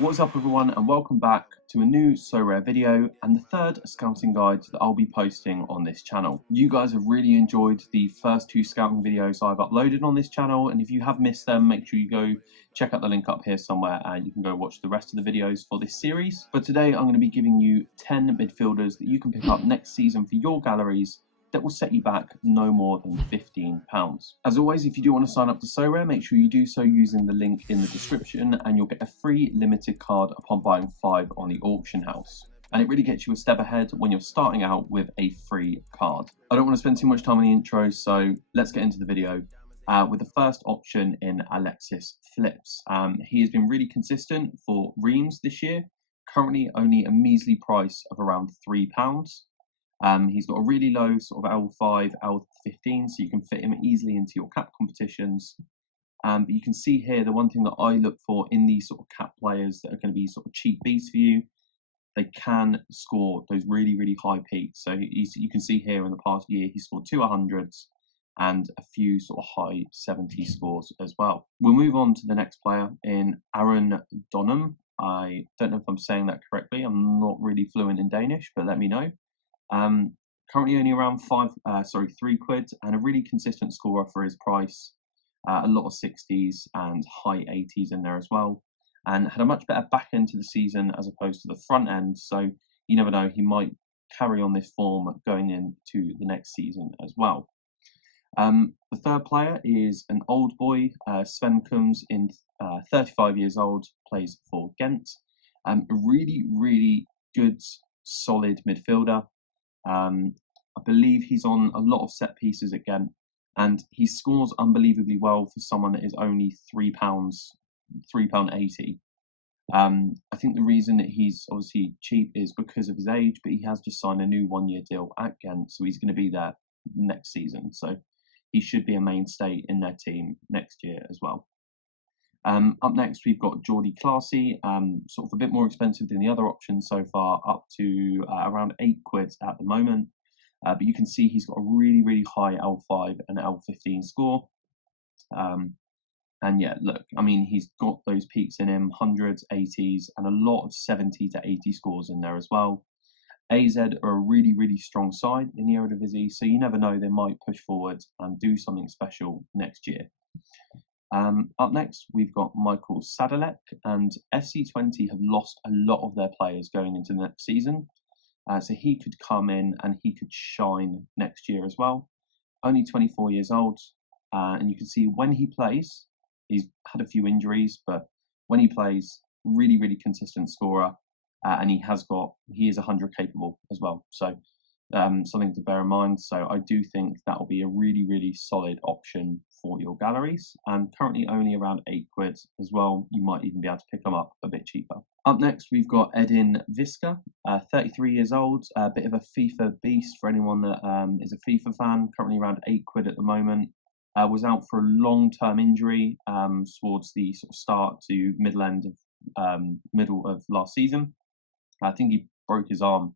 What's up everyone, and welcome back to a new Sorare video and the third scouting guide that I'll be posting on this channel. You guys have really enjoyed the first two scouting videos I've uploaded on this channel, and if you have missed them, make sure you go check out the link up here somewhere and you can go watch the rest of the videos for this series. But today I'm going to be giving you 10 midfielders that you can pick up next season for your galleries that will set you back no more than £15. As always, if you do want to sign up to Sorare, make sure you do so using the link in the description and you'll get a free limited card upon buying 5 on the auction house. And it really gets you a step ahead when you're starting out with a free card. I don't want to spend too much time on the intro, so let's get into the video with the first option in Alexis Phillips. He has been really consistent for Reims this year, currently only a measly price of around £3. He's got a really low sort of L5, L15, so you can fit him easily into your cap competitions. But you can see here, the one thing that I look for in these sort of cap players that are going to be sort of cheap beats for you, they can score those really, really high peaks. So you can see here in the past year, he scored 2 100s and a few sort of high 70 scores as well. We'll move on to the next player in Aaron Donham. I don't know if I'm saying that correctly. I'm not really fluent in Danish, but let me know. Currently only around 3 quid, and a really consistent scorer for his price. A lot of 60s and high 80s in there as well, and had a much better back end to the season as opposed to the front end, so you never know, he might carry on this form going into the next season as well. The third player is an old boy, Sven Karlsson, 35 years old, plays for Ghent. A really, really good, solid midfielder. I believe he's on a lot of set pieces again, and he scores unbelievably well for someone that is only £3.80. I think the reason that he's obviously cheap is because of his age, but he has just signed a new 1-year deal at Ghent, so he's going to be there next season. So he should be a mainstay in their team next year as well. Up next, we've got Jordy Classy, sort of a bit more expensive than the other options so far, up to around 8 quid at the moment. But you can see he's got a really, really high L5 and L15 score. And yeah, look, I mean, he's got those peaks in him, 100s, 80s, and a lot of 70 to 80 scores in there as well. AZ are a really, really strong side in the Eredivisie, so you never know, they might push forward and do something special next year. Up next, we've got Michael Sadek, and FC20 have lost a lot of their players going into the next season. So he could come in and he could shine next year as well. Only 24 years old, and you can see when he plays, he's had a few injuries, but when he plays, really, really consistent scorer, and he is 100 capable as well. So something to bear in mind. So I do think that will be a really, really solid option for your galleries, and currently only around 8 quid as well. You might even be able to pick them up a bit cheaper. Up next, we've got Edin Viska, 33 years old, a bit of a FIFA beast for anyone that is a FIFA fan, currently around 8 quid at the moment. Was out for a long-term injury towards the sort of start to middle of last season. I think he broke his arm,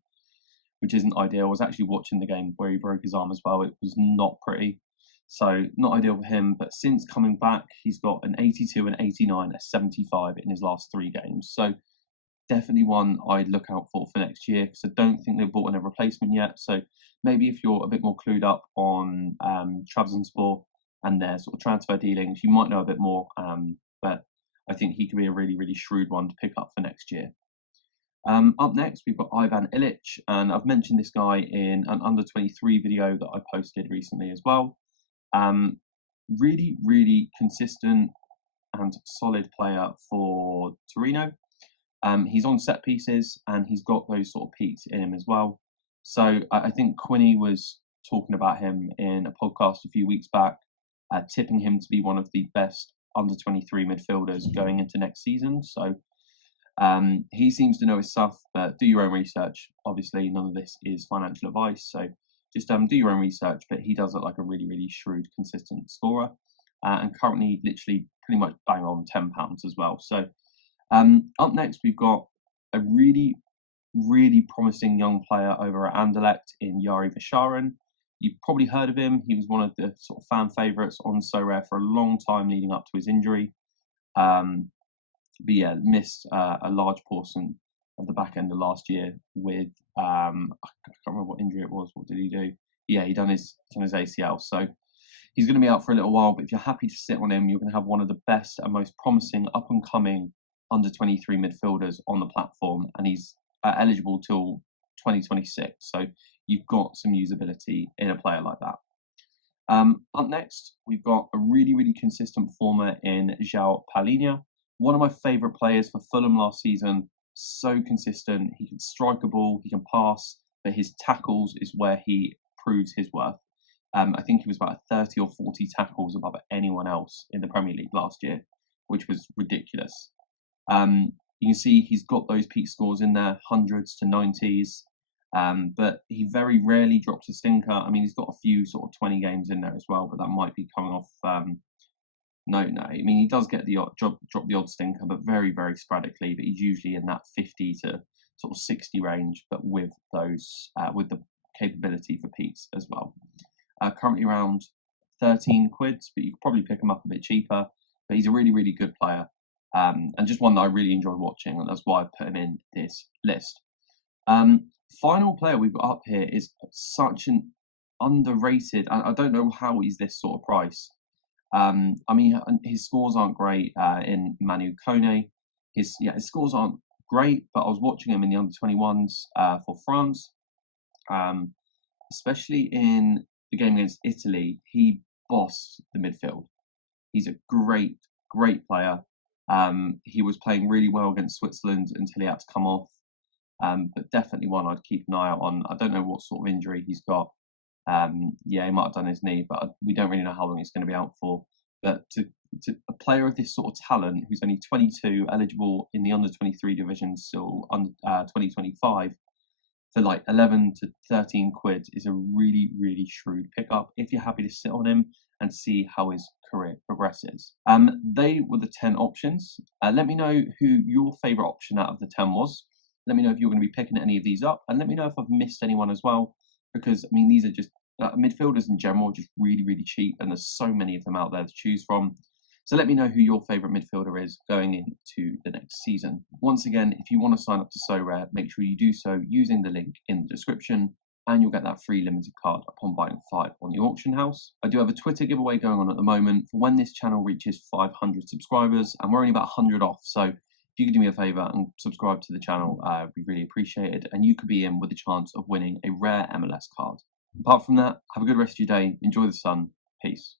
which isn't ideal. I was actually watching the game where he broke his arm as well. It was not pretty. So not ideal for him, but since coming back, he's got an 82, an 89, a 75 in his last 3 games. So definitely one I'd look out for next year, because I don't think they've bought in a replacement yet. So maybe if you're a bit more clued up on Trabzonspor and their sort of transfer dealings, you might know a bit more. But I think he could be a really, really shrewd one to pick up for next year. Up next, we've got Ivan Ilitch, and I've mentioned this guy in an under-23 video that I posted recently as well. Really, really consistent and solid player for Torino. He's on set pieces, and he's got those sort of peaks in him as well. So I think Quinny was talking about him in a podcast a few weeks back, tipping him to be one of the best under-23 midfielders going into next season. So he seems to know his stuff, but do your own research. Obviously, none of this is financial advice, so just do your own research. But he does look like a really, really shrewd, consistent scorer, and currently literally pretty much bang on £10 as well. So up next, we've got a really, really promising young player over at Anderlecht in Yari Visharen. You've probably heard of him. He was one of the sort of fan favourites on Sorare for a long time leading up to his injury. but yeah, missed a large portion of the back end of last year with I can't remember what injury it was. What did he do? Yeah, he done his ACL. So he's going to be out for a little while. But if you're happy to sit on him, you're going to have one of the best and most promising up and coming under 23 midfielders on the platform, and he's eligible till 2026. So you've got some usability in a player like that. Up next, we've got a really consistent performer in Zhao Paulina, one of my favourite players for Fulham last season. So consistent, he can strike a ball, he can pass, but his tackles is where he proves his worth. I think he was about 30 or 40 tackles above anyone else in the Premier League last year, which was ridiculous. You can see he's got those peak scores in there, hundreds to 90s. But he very rarely drops a stinker. I mean, he's got a few sort of 20 games in there as well, but that might be coming off. No. I mean, he does get the drop the odd stinker, but very sporadically. But he's usually in that 50 to sort of 60 range, but with those with the capability for peaks as well. Currently around 13 quids, but you could probably pick him up a bit cheaper. But he's a really good player, and just one that I really enjoy watching, and that's why I put him in this list. Final player we've got up here is such an underrated. I don't know how he's this sort of price. I mean, his scores aren't great in Manu Kone. His scores aren't great, but I was watching him in the under-21s for France, especially in the game against Italy. He bossed the midfield. He's a great player. He was playing really well against Switzerland until he had to come off. But definitely one I'd keep an eye out on. I don't know what sort of injury he's got. He might have done his knee, but we don't really know how long he's going to be out for. But to a player of this sort of talent, who's only 22, eligible in the under-23 division till 2025, for like 11 to 13 quid is a really shrewd pickup if you're happy to sit on him and see how his career progresses. They were the 10 options. Let me know who your favourite option out of the 10 was. Let me know if you're going to be picking any of these up, and let me know if I've missed anyone as well, because I mean, these are just midfielders in general, just really cheap, and there's so many of them out there to choose from. So let me know who your favourite midfielder is going into the next season. Once again, if you want to sign up to Sorare, make sure you do so using the link in the description, and you'll get that free limited card upon buying 5 on the auction house. I do have a Twitter giveaway going on at the moment for when this channel reaches 500 subscribers, and we're only about 100 off, so if you could do me a favour and subscribe to the channel, it'd be really appreciated, and you could be in with a chance of winning a rare MLS card. Apart from that, have a good rest of your day, enjoy the sun, peace.